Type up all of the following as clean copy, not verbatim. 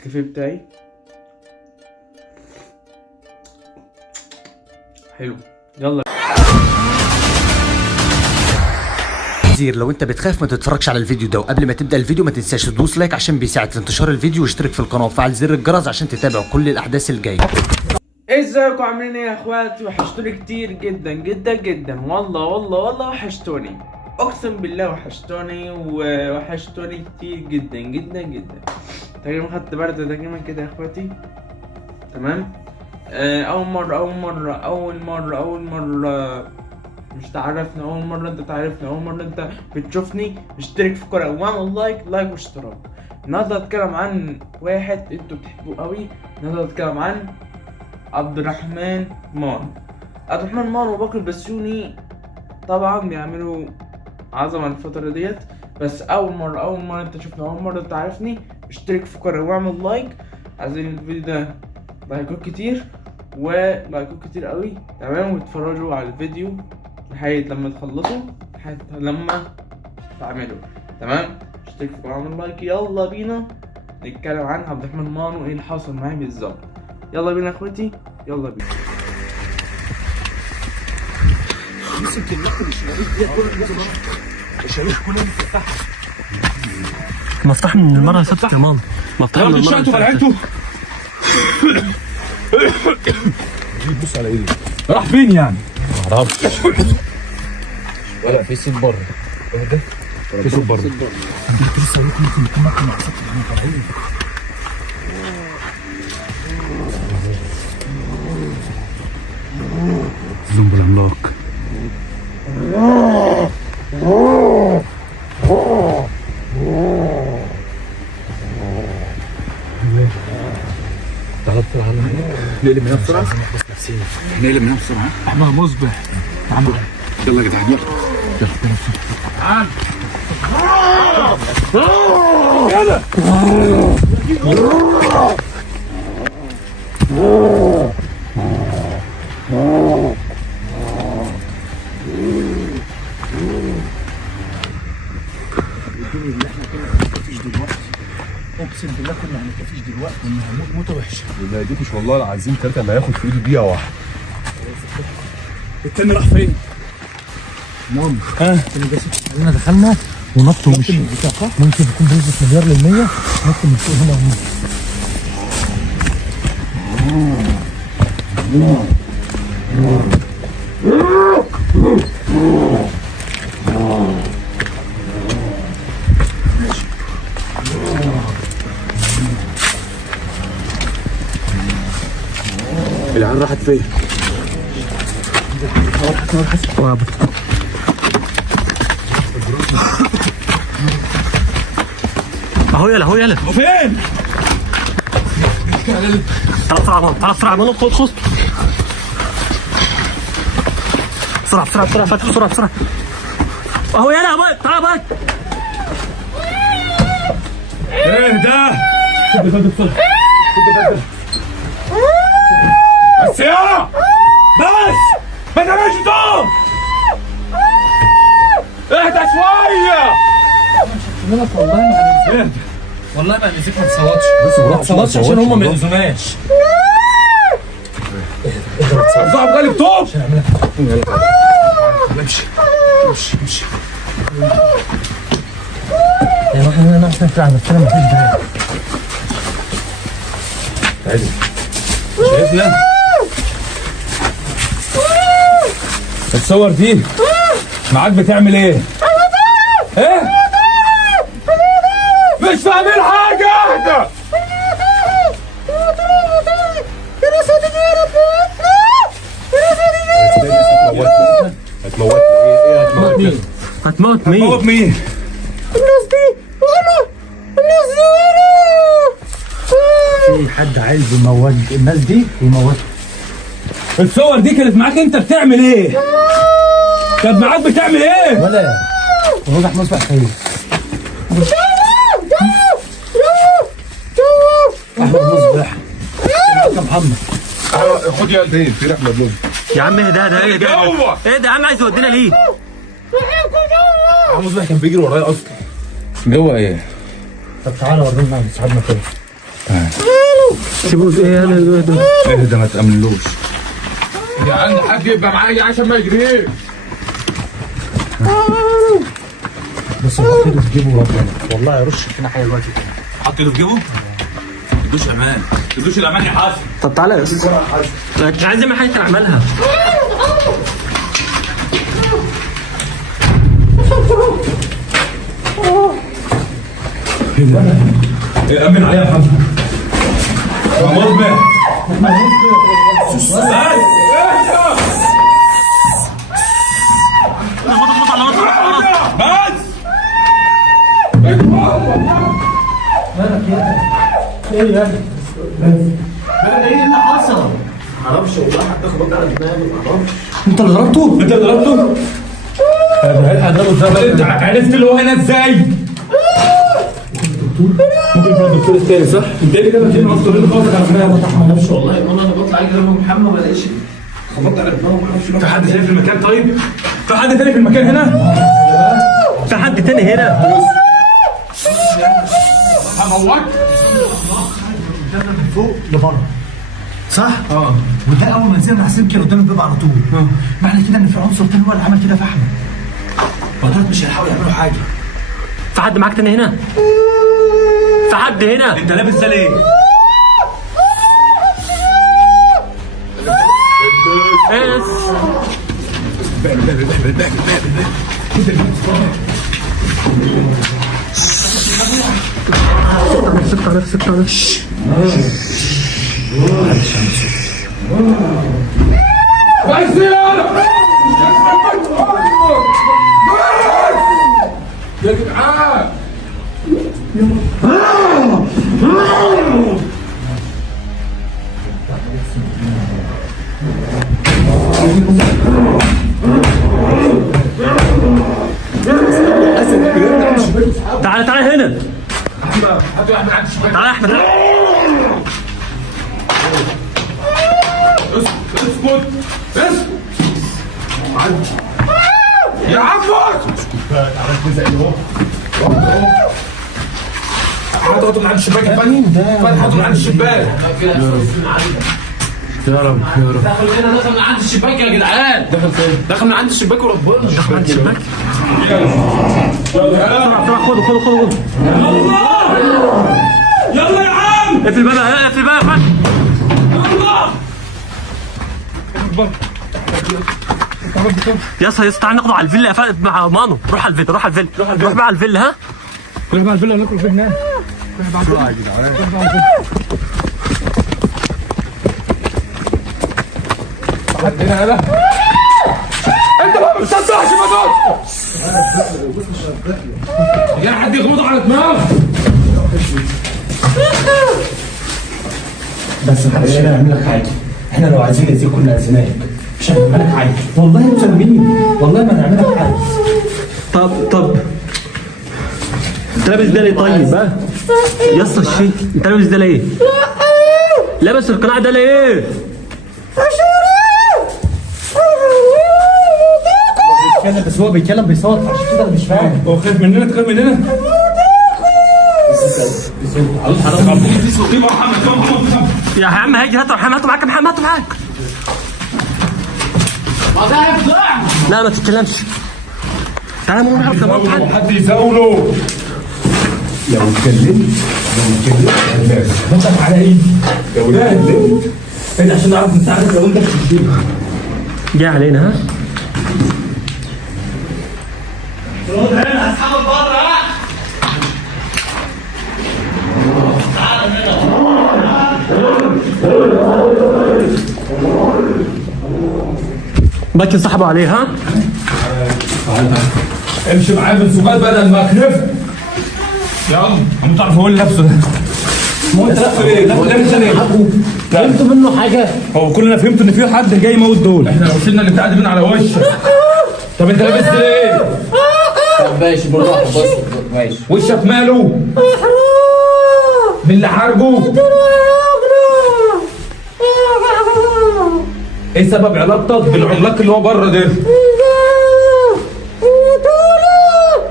الكافيه بتاعي حلو. يلا لو انت بتخاف ما تتفرجش على الفيديو ده، وقبل ما تبدا الفيديو ما تنساش تدوس لايك عشان بيساعد في انتشار الفيديو، واشترك في القناه وفعل زر الجرس عشان تتابع كل الاحداث الجايه. ازيكم عاملين ايه يا اخواتي؟ وحشتوني كتير جدا جدا جدا، والله وحشتوني، اقسم بالله وحشتوني وحشتوني كتير جدا جدا جدا. تقريبا خدت برد تقريبا كده يا اخواتي. تمام. اول مرة مش تعرفنا، اول مرة انت تعرفنا، اول مرة انت بتشوفني، اشترك في القناة واعمل لايك واشتراك. النهارده هتكلم عن واحد انتوا بتحبوه قوي. النهارده هتكلم عن عبد الرحمن مانو وبكر البسيوني. طبعا بيعملوا عظمة الفترة ديت. بس اول مرة انت تشوفني، اول مرة انت عارفني، اشترك في القناة واعمل لايك. عايزين الفيديو ده لايكات كتير قوي. تمام. واتفرجوا على الفيديو لحد لما تخلصوا، لحد لما تعملوا. تمام. اشترك في القناة واعمل لايك. يلا بينا نتكلم عن عبد الرحمن مانو، ايه اللي حصل معاه بالظبط. يلا بينا يا اخواتي، يلا بينا. مفتاح من المرة اللي فاتت يا ماما. مفتاح من المرة اللي فاتت. بص على ايدي راح فين يعني؟ معرفش. ولا في سيب بره. اهدى. في سيب بره. زنبل العملاق. تعال بسرعة. نقلب منها بسرعة. نقلب منها بسرعة. احنا مصبح. يلا يا جدعان، يلا تعال. يلا اللي احنا كنا هنكفيش دلوقتي، اقسم بالله كنا هنكفيش دلوقتي، كنا هنموت موته وحشه. ما يديكش والله العظيم ثلاثه اللي هياخد في ايده دقيقه واحده. التاني راح فين؟ ماما احنا دخلنا ونط ومشي. ممكن يكون بنسبه مليار للمية نط من فوق هنا وهنا. العيال راحت فين؟ اهو يلا هو فين؟ تعال بسرعة مانو. خد بسرعة فتح بسرعة. اهو يلا يا باي، تعال باي. ايه ده؟ خد بسرعة. بس يلا بس ما تعملش صوت. اهدى شوية. والله ما هنأذيك، ما تصوتش. ما تصوتش عشان هم ما يأذوناش. صعب غالب توب. امشي. يا روح انا عشان نطلع بس انا ما فيش داعي. تعالى. شايفنا؟ الصور دي معاك بتعمل ايه؟ ايه؟ مش فاهمين حاجة. اهدى. هتموت مين؟ هتموت مين؟ الناس دي في حد عايز يموت الناس دي ويموتها. الصور دي كانت معاك انت بتعمل ايه؟ كانت معاك بتعمل ايه؟ ولا واضح مصبح خير. احمد مصبح يا محمد. خد يا قلبين في رحمة بلوم. يا عم ايه ده ايه ده يا عم عايز يودينا ليه؟ مصبح كان بيجري ورايا اصلا. جوه ايه؟ طب تعالى ورينا صاحبنا كده. سيبوا ايه انا اهدى ما تأمنلوش. يا عم حد يبقى معايا عشان ما يجريش. بس حط ايده في جيبه ربنا والله يرش فينا حاجه دلوقتي. حط ايده في جيبه. تدوش امان، تدوش الامان يا حاسم. طب تعالى يا استاذ. مش عايز ما حاجه كان عملها. امن عليها يا محمد. مظبط. انت اللي ضربته؟ انت اللي ضربته؟ انت عرفت اللي هو هنا ازاي؟ ممكن يكون الدكتور التاني صح؟ التاني ده مكان الدكتور اللي خبط على دماغه ما اعرفش والله. والله انا بطلع اجري جنب محمد ما الاقيش. خبطت على دماغه ما اعرفش. في حد تاني في المكان طيب؟ في حد تاني في المكان هنا؟ في حد تاني هنا؟ هموت. من فوق لبره صح؟ وده اول ما نزلنا حسين كده قدام الباب على طول. معنى كده ان في عنصر تاني هو اللي عمل كده فحم. ودول مش هيحاولوا يعملوا حاجه. في حد معاك تاني هنا؟ في حد هنا؟ انت لابس ده ليه؟ بس يا جدعان. تعالى تعالى هنا. تعالى يا احمد. اسكت اسكت يا عفو. حطوا من عند الشباك الفني. حطوا من عند الشباك. يا رب يا رب. دخل من عند الشباك يا جدعان. دخل فين؟ دخل من عند الشباك وربنا. دخل عند الشباك. بسرعة خده خده خده. يلا يا عم. اقفل الباب اقفل الباب يا يا اسطى تعالى ناخده على الفيلا مع مانو. روح على الفيلا روح على الفيلا روح بقى على الفيلا. ها روح بقى الفيلا ناكل فيه هناك. بسرعه يا جدعان. حد هنا يلا. انت ما بتصدقش ما تقولش. يا حد يغمض على دماغه. بس محدش هنا يعمل لك حاجه. احنا لو عايزين نأذيك كنا أذيناك. مش هنعمل لك حاجه. والله مسلمين. والله ما هنعمل لك حاجه. طب انت لابس ده ليه طيب بقى؟ يا اسطى الشيء انت لابس ده ليه؟ لابس القناع ده ليه؟ بيتكلم بس هو بيتكلم بيصوت عشان كده انا مش فاهم. هو خايف مننا تخاف مننا؟ يا عم هاجي هاتوا هاتوا معاك يا محمد هاتوا معاك. لا ما تتكلمش. تعالى ما نعرف نبطل. حد يزاوله. لو اتكلمت بطل على ايدي. لو اتكلمت انت عشان نعرف نساعدك لو انت بتشتغل. جاي علينا ها؟ باكي صاحبه عليه ها؟ امشي معايا بالسؤال بدل ما اكرفك. يلا هم تعرفوا هو اللي لابسه ده. هو انت لابسه ايه؟ لابسه ليه؟ فهمتوا منه حاجه؟ هو كلنا فهمت ان في حد جاي يموت دول. احنا لو شلنا اللي بتاع دي من على وشك. طب انت لابس ده ايه؟ طب ماشي بالراحه بس ماشي. وشك ماله؟ باللي حارجه؟ ايه سبب علاقتك بالعملاق اللي هو بره ده؟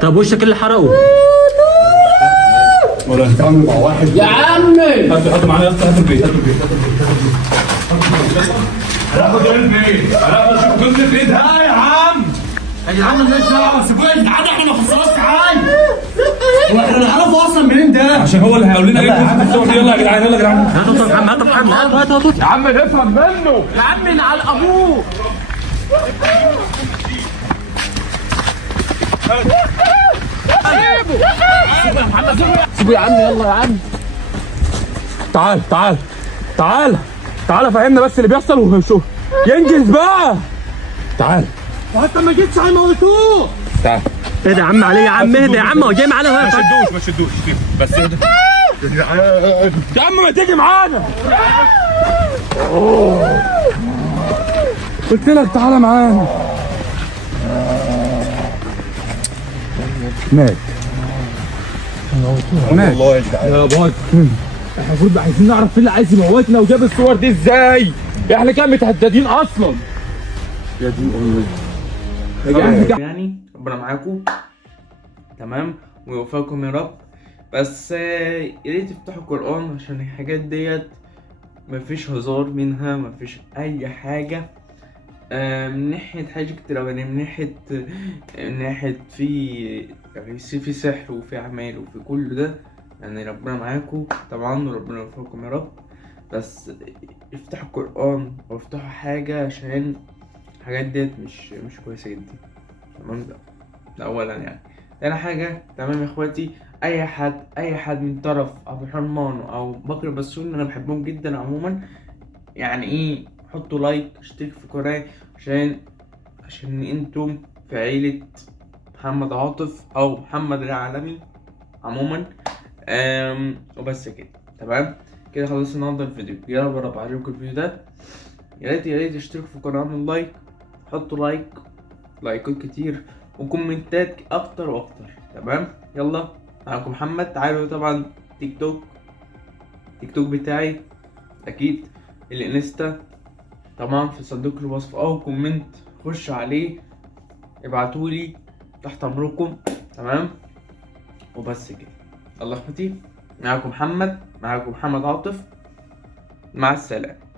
طب وشك اللي حرقه؟ ولا هتتعامل مع واحد يا عمي هاتوا معانا يا اسطى، هاتوا البيت هناخد البيت هناخد كنت في ايدها يا عم. يا جدعان مالناش دعوه، سيبونا يا جدعان، احنا ما خسرناش حاجه. هو احنا نعرفه اصلا منين ده؟ عشان هو اللي هيقول لنا ايه في الصور دي. يلا يا جدعان يلا يا جدعان. هاتوا يا محمد، هاتوا محمد، هاتوا يا عم نفهم منه يا عمي على ابوه. سيبه يا عم، يلا يا عم. تعال تعال تعال تعال فهمنا بس اللي بيحصل وشوف ينجز بقى. تعال انت ما جيتش على موتوه. تعال. ايه ده يا عم علي يا عم، اهدى يا عم، هو جاي معانا ما اهو. تشدوش ما تشدوش بس اهدى يا عم، ما تيجي معانا. قلت لك تعالى معانا. مات مات يا باي احنا المفروض عايزين نعرف مين اللي عايز يموتنا وجاب الصور دي ازاي؟ احنا كده متهددين اصلا. يا دين امي. يعني ربنا معاكم تمام ويوفقكم يا رب. بس يا ريت تفتحوا القرآن عشان الحاجات ديت مفيش هزار منها، مفيش اي حاجة من ناحية حاجة كتير أوي، يعني من ناحية في سحر وفي أعمال وفي كل ده. يعني ربنا معاكم طبعا وربنا يوفقكم يا رب. بس افتحوا القرآن وافتحوا حاجة عشان الحاجات ديت مش كويسة جدا. تمام، ده أولا يعني. تاني حاجة تمام يا اخواتي، أي حد من طرف أبو حرمان أو بكر بسيوني أنا بحبهم جدا عموما. يعني إيه، حطوا لايك، اشتركوا في القناة عشان انتم في عيلة محمد عاطف أو محمد العالمي عموما. وبس كده تمام كده خلصنا النهارده الفيديو. يا رب عجبكم الفيديو ده. يا ريت اشتركوا في القناة، اعملوا لايك، حطوا لايكات كتير وكومنتات اكتر واكتر. تمام، يلا معاكم محمد. تعالوا طبعا تيك توك بتاعي اكيد، الانستا طبعا في صندوق الوصف او كومنت، خشوا عليه ابعتولي تحت امركم. تمام، وبس كده. الله اخوتي، معاكم محمد عاطف، مع السلامة.